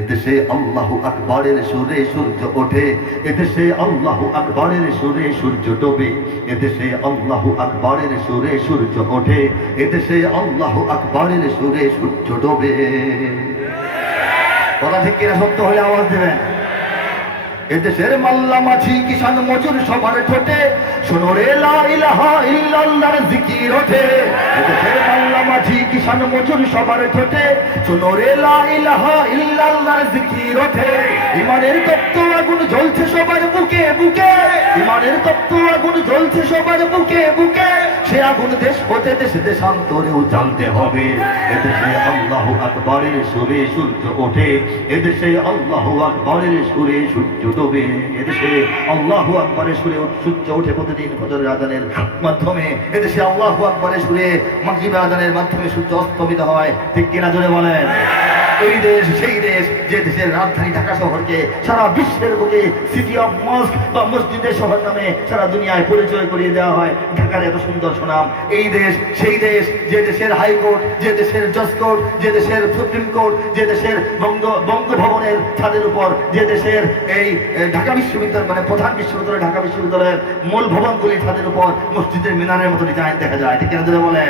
এদেশে আল্লাহু আকবরের সুরে সূর্য ওঠে, এদেশে আল্লাহু আকবরের সুরে সূর্য ডোবে, এদেশে আল্লাহু আকবরের সুরে সূর্য ওঠে, এদেশে আল্লাহু আকবরের সুরে সূর্য ডোবে। কথা ঠিক কিনা? সত্য হলে আওয়াজ দেবেন। এদেশের মাল্লা মাঝি কিষান মজুর সবার ঠোঁটে শোনো রে লা ইলাহা ইল্লাল্লাহর জিকির ওঠে। এদেশের মাল্লা মাঝি কিষান মজুর সবার ঠোঁটে শোনো রে লা ইলাহা ইল্লাল্লাহর জিকির ওঠে। ইমানের তপ্ত আগুন জ্বলছে সবার বুকে বুকে, ইমানের তপ্ত আগুন জ্বলছে সবার বুকে বুকে, সে আগুন দেশ হতে দেশে দেশান্তরেও জ্বালতে হবে। এদেশে আল্লাহু আকবরের সুরে সূর্য ওঠে, এদেশে আল্লাহু আকবরের সুরে সূর্য ডোবে, এদেশে আল্লাহু আকবরের সুরে সূর্য ওঠে প্রতিদিন ফজরের আযানের মাধ্যমে, এদেশে আল্লাহু আকবরের সুরে মাগরিবের আযানের মাধ্যমে সূর্য অস্তমিত হয়। ঠিক কিনা জোরে বলেন? এই দেশ সেই দেশ যে দেশের রাজধানী ঢাকা শহরকে সারা বিশ্বের বুকে সিটি অফ মস্ক বা মসজিদের শহর নামে সারা দুনিয়ায় পরিচয় করিয়ে দেওয়া হয়। ঢাকার এত সুন্দর সুনাম। এই দেশ সেই দেশ যে দেশের হাইকোর্ট, যে দেশের জজ কোর্ট, যে দেশের সুপ্রিম কোর্ট, যে দেশের বঙ্গভবনের ছাদের উপর, যে দেশের এই ঢাকা বিশ্ববিদ্যালয় মানে প্রধান বিশ্ববিদ্যালয় ঢাকা বিশ্ববিদ্যালয়ের মূল ভবনগুলি ছাদের উপর মসজিদের মিনারের মতো ডিজাইন দেখা যায়। ঠিক কেন বলে?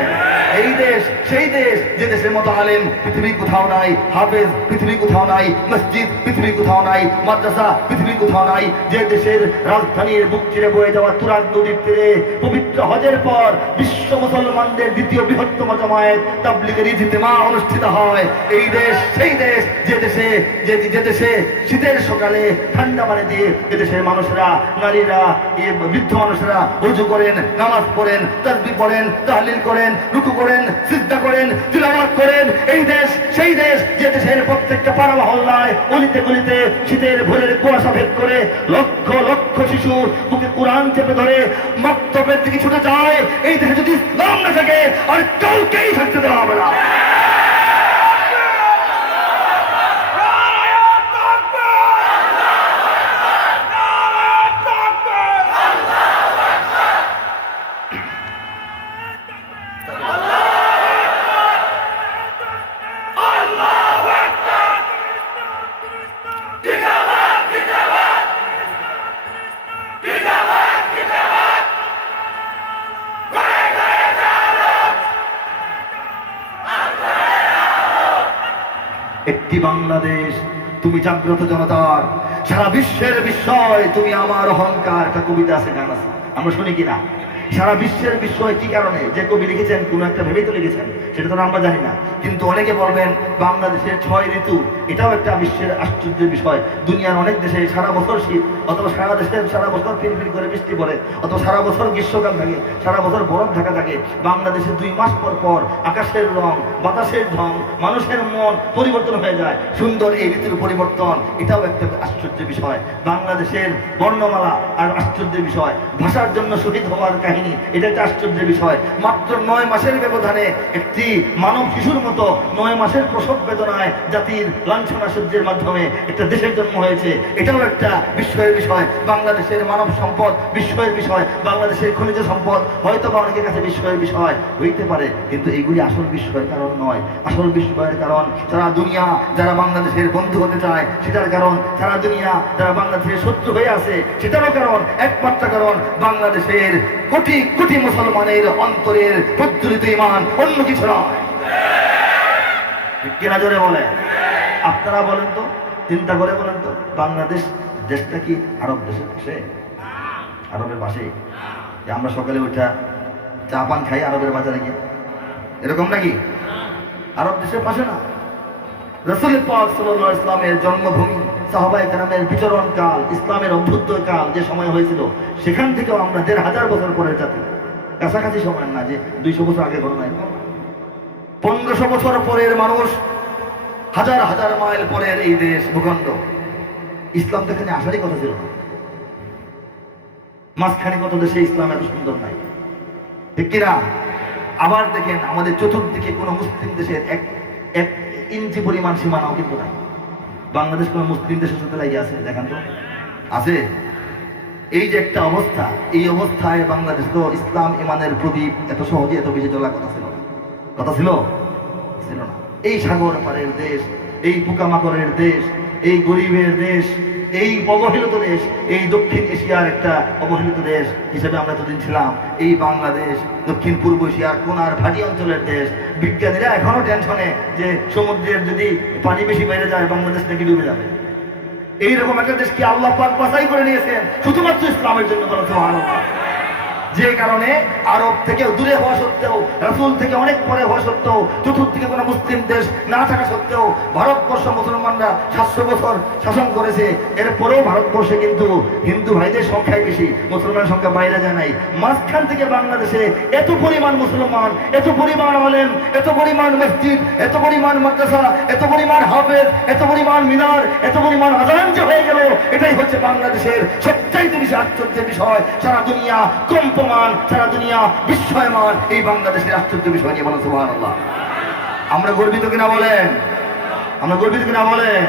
এই দেশ সেই দেশ যে দেশের মতো আলেম পৃথিবী কোথাও নাই, হাফেজ পৃথিবী কোথাও নাই, মসজিদ পৃথিবী কোথাও নাই, মাদ্রাসা পৃথিবী কোথাও নাই। যে দেশের রাজধানীর বুক চিরে বয়ে যাওয়া তুরাগ নদীর তীরে পবিত্র হজের পর বিশ্ব মুসলমানদের দ্বিতীয় বৃহত্তম জামায়াত তাবলীগের ইজতিমা অনুষ্ঠিত হয়। এই দেশ সেই দেশ যে দেশে যে দেশে শীতের সকালে ঠান্ডা পানি দিয়ে এদেশের মানুষরা, নারীরা, বৃদ্ধ মানুষরা ওযু করেন, নামাজ পড়েন, তাসবিহ পড়েন, তাহলিল করেন, রুকু করেন, সিজদা করেন, তিলাওয়াত করেন। এই দেশ সেই দেশ যে দেশের প্রত্যেকটা পাড়া মহল্লায় অলিতে গলিতে শীতের ভোরের কুয়াশা ভেদ করে লক্ষ লক্ষ শিশু বুকে কোরআন চেপে ধরে মক্তবের দিকে ছুটে যায়। এই দেশে যদি ইসলাম না থাকে আর কাউকেই থাকতে দেওয়া হবে না। একটি বাংলাদেশ, তুমি জাগ্রত জনতার, সারা বিশ্বের বিস্ময়, তুমি আমার অহংকার। একটা কবিতা আছে, গান আছে, আমরা শুনি কিনা? সারা বিশ্বের বিস্ময় কি কারণে? যে কবি লিখেছেন কোন একটা ভেবেই তো লিখেছেন, সেটা তো আমরা জানি না। কিন্তু অনেকে বলবেন বাংলাদেশের 6 ঋতু, এটাও একটা বিশ্বের আশ্চর্যের বিষয়। দুনিয়ার অনেক দেশে সারা বছর শীত, অথবা সারা দেশে সারা বছর ফিরফির করে বৃষ্টি পড়ে, অথবা সারা বছর গ্রীষ্মকাল থাকে, সারা বছর বরফ ঢাকা থাকে। বাংলাদেশে 2 মাস পর পর আকাশের রং, বাতাসের ঢং, মানুষের মন পরিবর্তন হয়ে যায়। সুন্দর এই ঋতুর পরিবর্তন, এটাও একটা আশ্চর্য বিষয়। বাংলাদেশের বর্ণমালা আর আশ্চর্যের বিষয়। ভাষার জন্য শহীদ হওয়ার কাহিনী, এটা একটা আশ্চর্যের বিষয়। মাত্র 9 মাসের ব্যবধানে একটি মানব শিশুর মতো 9 মাসের প্রসব বেদনায় জাতির লাঞ্ছনা সহ্যের মাধ্যমে একটা দেশের জন্ম হয়েছে, এটাও একটা বিস্ময়ের বিষয়। বাংলাদেশের মানব সম্পদ বিস্ময়ের বিষয়, বাংলাদেশের খনিজ সম্পদ হয়তো বা অনেকের কাছে বিস্ময়ের বিষয় হইতে পারে, কিন্তু এইগুলি আসল বিস্ময়ের কারণ নয়। আসল বিস্ময়ের কারণ সারা দুনিয়া যারা বাংলাদেশের বন্ধু হতে চায় সেটার কারণ, সারা দুনিয়া যারা বাংলাদেশের শত্রু হয়ে আছে সেটারও কারণ, একমাত্র কারণ বাংলাদেশের কোটি কোটি মুসলমানের অন্তরের প্রজ্বলিত ঈমান, অন্য কিছু নয়। কিনা জোরে বলে? আপনারা বলেন তো, চিন্তা করে বলেন তো, বাংলাদেশ দেশটা কি আরব দেশের পাশে? আরবের পাশে? আমরা সকালে উঠা চা পান খাই আরবের বাজারে গিয়ে, এরকম নাকি? আরব দেশের পাশে না। রাসূল পাক সাল্লাল্লাহু আলাইহি ওয়াসাল্লামের জন্মভূমি, সাহাবায়ে কেরামের বিচরণ কাল, ইসলামের অভ্যুদয় কাল যে সময় হয়েছিল, সেখান থেকেও আমরা 1500 বছর পরের জাতি। কাছাকাছি সময় না যে 200 বছর আগে ঘটনা, 1500 বছর পরের মানুষ, হাজার হাজার মাইল পরের এই দেশ ভূখণ্ড। ইসলাম তো এখানে আসারই কথা ছিল না। মাঝখানে কত দেশে ইসলাম এত সুন্দর নাই, ঠিক কিনা? আবার দেখেন আমাদের চতুর্দিকে কোনো মুসলিম দেশের এক ইঞ্চি পরিমাণ সীমানাও কিন্তু নাই। বাংলাদেশ কোন মুসলিম দেশের সাথে লাগিয়ে আছে? দেখান তো, আছে? এই যে একটা অবস্থা, এই অবস্থায় বাংলাদেশ তো ইসলাম ইমানের প্রদীপ এত সহজে এত বেশি জ্বলার কথা ছিল না, কথা ছিল না। এই সাগর পারের দেশ, এই পোকামাকড়ের দেশ, এই গরিবের দেশ, এই অবহেলিত দেশ, এই দক্ষিণ এশিয়ার একটা অবহেলিত দেশ হিসেবে আমরা এতদিন ছিলাম। এই বাংলাদেশ দক্ষিণ পূর্ব এশিয়ার কোনার ভাটি অঞ্চলের দেশ। বিজ্ঞানীরা এখনো টেনশনে যে সমুদ্রের যদি পানি বেশি বেড়ে যায় বাংলাদেশ নাকি ডুবে যাবে। এইরকম একটা দেশকে আল্লাহ পাক বাছাই করে নিয়েছেন শুধুমাত্র ইসলামের জন্য। বলা সুবহানাল্লাহ। যে কারণে আরব থেকে দূরে হওয়া সত্ত্বেও, রাসূল থেকে অনেক পরে হওয়া সত্ত্বেও, চতুর্দিকে কোনো মুসলিম দেশ না থাকা সত্ত্বেও ভারতবর্ষ মুসলমানরা 700 বছর শাসন করেছে। এরপরেও ভারতবর্ষে কিন্তু হিন্দু ভাইদের সংখ্যাই বেশি, মুসলমানের সংখ্যা বাইরে যায় নাই। মাঝখান থেকে বাংলাদেশে এত পরিমাণ মুসলমান, এত পরিমাণ আলেম, এত পরিমাণ মসজিদ, এত পরিমাণ মাদ্রাসা, এত পরিমাণ হাফেজ, এত পরিমাণ মিনার, এত পরিমাণ আযান যে হয়ে গেল, এটাই হচ্ছে বাংলাদেশের সবচাইতে বেশি আশ্চর্যের বিষয়। সারা দুনিয়া কম্পমান, সারা দুনিয়া বিস্ময়মান এই বাংলাদেশের আশ্চর্য বিষয় নিয়ে। বলেন সুবহানাল্লাহ। আমরা গর্বিত কিনা বলেন? আমরা গর্বিত কিনা বলেন?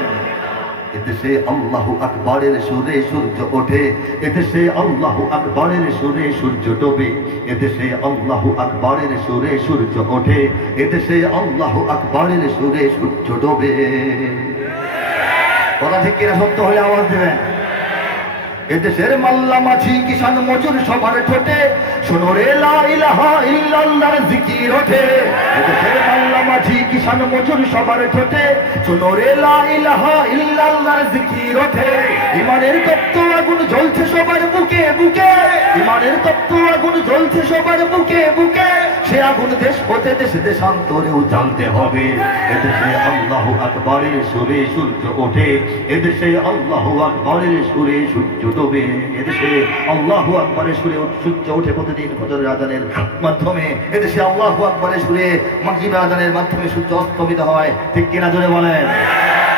এদেশে আল্লাহু আকবরের সুরে সূর্য ওঠে, এদেশে আল্লাহু আকবরের সুরে সূর্য ডোবে, এদেশে আল্লাহু আকবরের সুরে সূর্য ওঠে, এদেশে আল্লাহু আকবরের সুরে সূর্য ডোবে। কথা ঠিক কিনা? সত্য হলে আওয়াজ দেবেন। এদেশের মাল্লা মাঝি কিষান মজুর সবার ঠোঁটে শোনো রে লা ইলাহা ইল্লাল্লাহর জিকির ওঠে। এদেশের মাল্লা মাঝি কিষান মজুর সবার ঠোঁটে শোনো রে লা ইলাহা ইল্লাল্লাহর জিকির ওঠে। ইমানের তপ্ত আগুন জ্বলছে সবার বুকে বুকে, ইমানের তপ্ত আগুন জ্বলছে সবার বুকে বুকে। সে আগুন দেশ হতে দেশে দেশান্তরেও জানতে হবে। এদেশে আল্লাহু আকবরের সুরে সূর্য ওঠে, এদেশে আল্লাহু আকবরের সুরে সূর্য ডোবে, এদেশে আল্লাহু আকবরের সুরে সূর্য ওঠে প্রতিদিন ফজরের আযানের মাধ্যমে, এদেশে আল্লাহু আকবরের সুরে মাগরিবের আযানের মাধ্যমে সূর্য অস্তমিত হয়। ঠিক কিনা জোরে বলেন?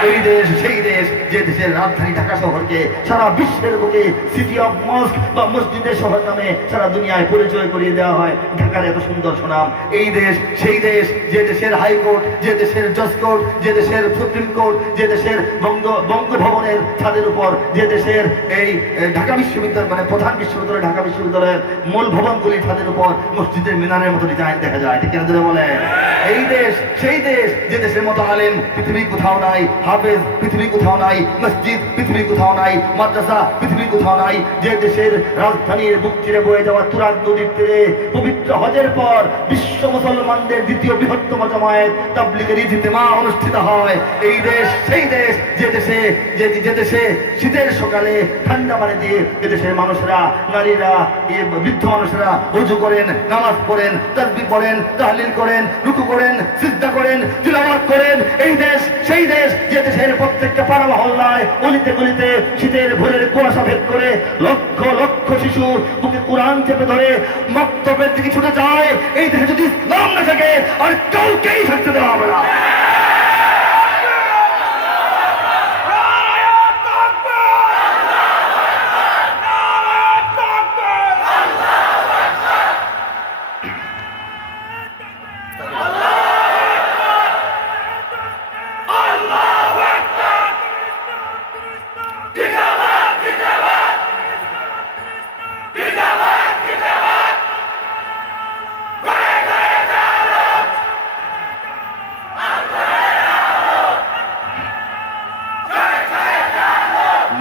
এই দেশ সেই দেশ যে দেশের রাজধানী ঢাকা শহরকে সারা বিশ্বের বুকে সিটি অফ মস্ক বা মসজিদের শহর নামে সারা দুনিয়ায় পরিচয় করিয়ে দেওয়া হয়। ঢাকার এত সুন্দর সুনাম। এই দেশ সেই দেশ যে দেশের হাইকোর্ট, যে দেশের জজ কোর্ট, যে দেশের সুপ্রিম কোর্ট, যে দেশের বঙ্গভবনের ছাদের উপর, যে দেশের এই ঢাকা বিশ্ববিদ্যালয় মানে প্রধান বিশ্ববিদ্যালয় ঢাকা বিশ্ববিদ্যালয়ের মূল ভবনগুলি ছাদের উপর মসজিদের মিনারের মতো ডিজাইন দেখা যায়। ঠিক কেন বলে? এই দেশ সেই দেশ যে দেশের মতো আলেম পৃথিবী কোথাও নাই, হাফেজ পৃথিবী কোথাও নাই, মসজিদ পৃথিবী কোথাও নাই, মাদ্রাসা পৃথিবী কোথাও নাই। যে দেশের রাজধানীর বুক চিরে বয়ে যাওয়া তুরাগ নদীর তীরে পবিত্র হজের পর বিশ্ব মুসলমানদের দ্বিতীয় বৃহত্তম জামায়াত তাবলীগের ইজতিমা অনুষ্ঠিত হয়। এই দেশ সেই দেশ যে দেশে যে দেশে শীতের সকালে ঠান্ডা পানি দিয়ে এদেশের মানুষরা, নারীরা, বৃদ্ধ মানুষরা ওযু করেন, নামাজ পড়েন, তাসবিহ পড়েন, তাহলিল করেন, রুকু করেন, সিজদা করেন, তিলাওয়াত করেন। এই দেশ সেই দেশ যে দেশের প্রত্যেকটা পাড়া মহল্লায় অলিতে গলিতে শীতের ভোরের কুয়াশা ভেদ করে লক্ষ লক্ষ শিশু বুকে কোরআন চেপে ধরে মক্তবের দিকে ছুটে যায়। এই দেশে যদি ইসলাম না থাকে আর কাউকেই থাকতে দেওয়া হবে না।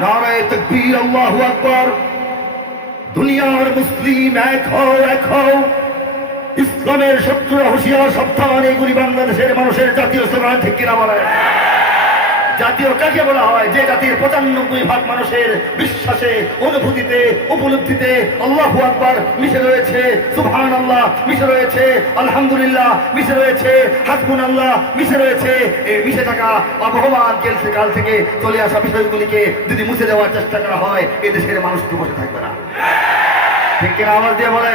নারায়ে তাকবীর, আল্লাহু আকবার। দুনিয়ার মুসলিম এক হও, এক হও। ইসলামের শত্রুরা হুঁশিয়ার, সাবধান। এইগুলি বাংলাদেশের মানুষের জাতীয় স্লোগান। ঠিক কিনা বলে? জাতীয় কাকে বলা হয়? যে জাতির 95% মানুষের বিশ্বাসে, অনুভূতিতে, উপলব্ধিতে আল্লাহু আকবার মিশে রয়েছে, সুবহানাল্লাহ মিশে রয়েছে, আলহামদুলিল্লাহ মিশে রয়েছে, হাসবুনাল্লাহ মিশে রয়েছে। এই মিশে থাকা আবহমান কাল থেকে চলে আসা বিষয়গুলিকে যদি মুছে দেওয়ার চেষ্টা করা হয়, এই দেশের মানুষ তো বসে থাকবে না। ঠিক কিনা? আওয়াজ দিয়ে বলে।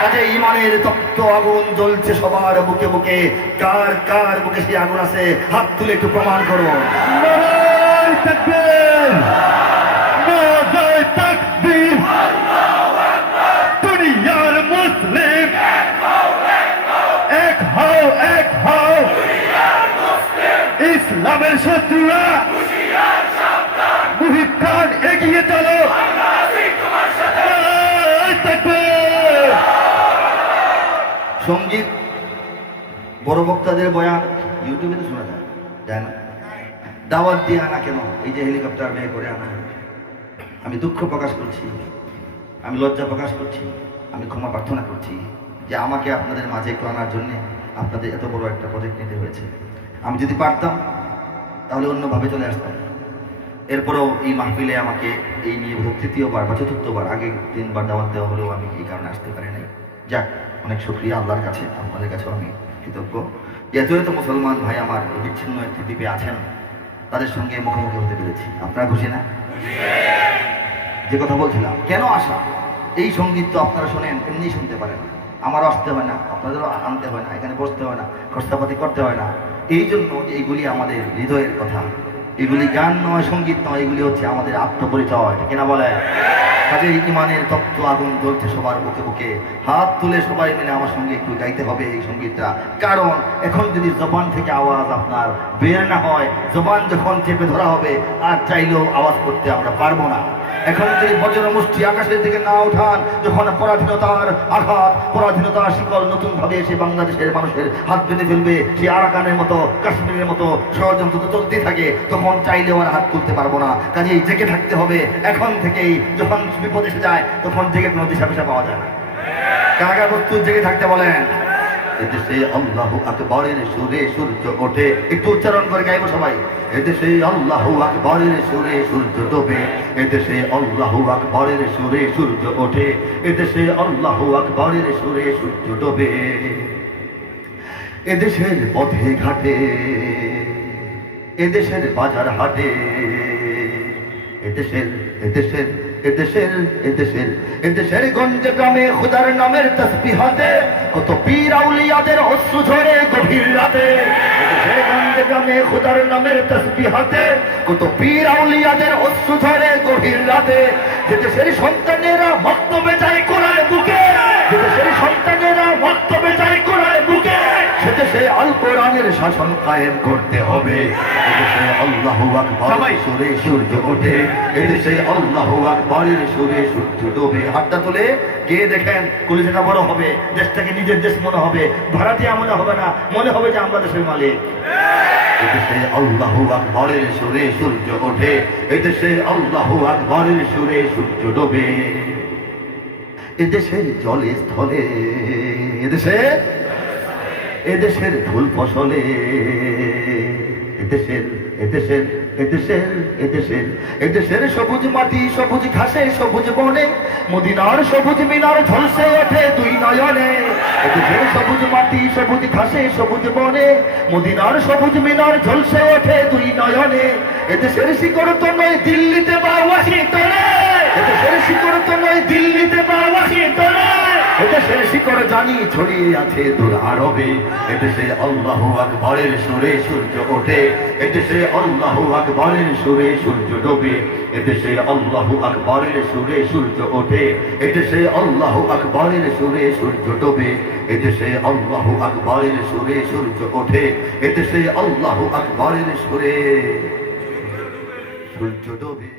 কাজে ইমানের তপ্ত আগুন জ্বলছে সবার বুকে বুকে। কার কার বুকে সেই আগুন আছে? হাত তুলে একটু প্রমাণ করো। নারায়ে তাকবীর, নারায়ে তাকবীর, আল্লাহু আকবার। দুনিয়ার মুসলিম এক হও, এক হও, এক হও। দুনিয়ার মুসলিম, ইসলামের শত্রুরা হুঁশিয়ার, সাবধান। মুহিব খান এগিয়ে চলো, আমরা আছি তোমার সাথে। নারায়ে তাকবীর। সঙ্গীত, বড় বক্তাদের বয়ান ইউটিউবে তো শোনা যায় না? দাওয়াত দিয়ে আনা কেন, এই যে হেলিকপ্টার বেয়ে করে আনা। আমি দুঃখ প্রকাশ করছি, আমি লজ্জা প্রকাশ করছি, আমি ক্ষমা প্রার্থনা করছি যে আমাকে আপনাদের মাঝে একটু আনার জন্য আপনাদের এত বড় একটা প্রজেক্ট নিতে হয়েছে। আমি যদি পারতাম তাহলে অন্যভাবে চলে আসতাম। এরপরেও এই মাহফিলে আমাকে এই নিয়ে তৃতীয়বার বা চতুর্থবার, আগে 3বার দাওয়াত দেওয়া হলেও আমি এই কারণে আসতে পারি নাই। যাক, অনেক শুকরিয়া আল্লাহর কাছে, আপনাদের কাছেও আমি কৃতজ্ঞ। এত মুসলমান ভাই আমার বিচ্ছিন্ন একটি দ্বীপে আছেন, তাদের সঙ্গে মুখোমুখি হতে পেরেছি। আপনারা খুশি না? যে কথা বলছিলাম, কেন আসা? এই সঙ্গীত তো আপনারা শোনেন, এমনি শুনতে পারেন, আমারও আসতে হয় না, আপনাদেরও আনতে হয় না, এখানে বসতে হয় না, খরচাপাতি করতে হয় না। এই জন্য যে এইগুলি আমাদের হৃদয়ের কথা, এগুলি গান নয়, সঙ্গীত নয়, এগুলি হচ্ছে আমাদের আত্মপরিচয়, ঠিক না বলে? কাজে ইমানের তপ্ত আগুন জ্বলছে সবার বুকে বুকে, হাত তুলে সবাই মিলে আমার সঙ্গে একটু গাইতে হবে এই সঙ্গীতটা। কারণ এখন যদি জবান থেকে আওয়াজ আপনার বের না হয়, জবান যখন চেপে ধরা হবে, আর চাইলেও আওয়াজ করতে আমরা পারবো না। এখন যদি বজ্র মুষ্টি আকাশের দিকে না ওঠান, যখন পরাধীনতার আঘাত, পরাধীনতার শিকল নতুন ভাবে এসে বাংলাদেশের মানুষের হাত বেঁধে ফেলবে, সে আরাকানের মতো, কাশ্মীরের মতো ষড়যন্ত্র তো চলতেই থাকে, তখন চাইলেও আর হাত তুলতে পারবো না। কাজেই জেগে থাকতে হবে এখন থেকেই। যখন বিপদ এসে যায় তখন জেগে কোনো দিশা পিশা পাওয়া যায় না। কারা প্রস্তুত জেগে থাকতে বলেন? এদেশে আল্লাহু আকবরের সুরে সূর্য ওঠে, একটু উচ্চারণ করে গাইবো সবাই। এদেশে আল্লাহু আকবরের সুরে সূর্য ডোবে, এদেশে আল্লাহু আকবরের সুরে সূর্য ওঠে, এদেশে আল্লাহু আকবরের সুরে সূর্য ডোবে। এদেশের পথে ঘাটে, এদেশের বাজার হাটে, এদেশের এদেশের এদেশের এদেশের এদেশের গঞ্জে গ্রামে খোদার নামের তাসবিহাতে কত পীর আউলিয়াদের অশ্রু ঝরে গভীর রাতে। এদেশের গঞ্জে গ্রামে খোদার নামের তাসবিহাতে কত পীর আউলিয়াদের অশ্রু ঝরে গভীর রাতে। এদেশের সন্তানেরা মক্তবে যায় কোরআন বুকে, এদেশের সন্তানেরা মক্তবে যায় কোরআন বুকে। সেদেশে আল কোরআনের শাসন কায়েম করতে হবে। এদেশে আল্লাহু আকবরের সুরে সূর্য ওঠে, এদেশে আল্লাহু আকবরের সুরে সূর্য ডোবে। হাতটা তুলে কে দেখেন, কলিজাটা বড় হবে, দেশটাকে নিজের দেশ মনে হবে, ভাড়াটিয়া মনে হবে না, মনে হবে যে আমরা দেশের মালিক। এদেশে আল্লাহু আকবরের সুরে সূর্য ওঠে, এদেশে আল্লাহু আকবরের সুরে সূর্য ডোবে। এদেশের জলে স্থলে, এদেশের ফুল ফসলে, এদেশের এদেশের এদেশের এদেশের এদেশের সবুজ মাটি, সবুজ ঘাসে, সবুজ বনে, মদিনার সবুজ মিনার ঝলসে ওঠে দুই নয়নে। এদেশের সবুজ মাটি, সবুজ ঘাসে, সবুজ বনে, মদিনার সবুজ মিনার ঝলসে ওঠে দুই নয়নে। এদেশের শিকড় তো নয় দিল্লিতে বা ওয়াশিংটনে, এদেশের শিকড় তো নয় দিল্লিতে বা ওয়াশিংটনে, এদেশের শিকড় জানি ছড়িয়ে আছে দূর আরবে। এদেশে আল্লাহু আকবরের সুরে সূর্য ওঠে, এদেশে আল্লাহু আকবরের সুরে সূর্য ডোবে। এদেশে আল্লাহু আকবরের সুরে সূর্য ওঠে, এদেশে আল্লাহু আকবরের সুরে সূর্য ডোবে। এদেশে আল্লাহু আকবরের সুরে সূর্য ওঠে, এদেশে আল্লাহু আকবরের সুরে সূর্য ডোবে।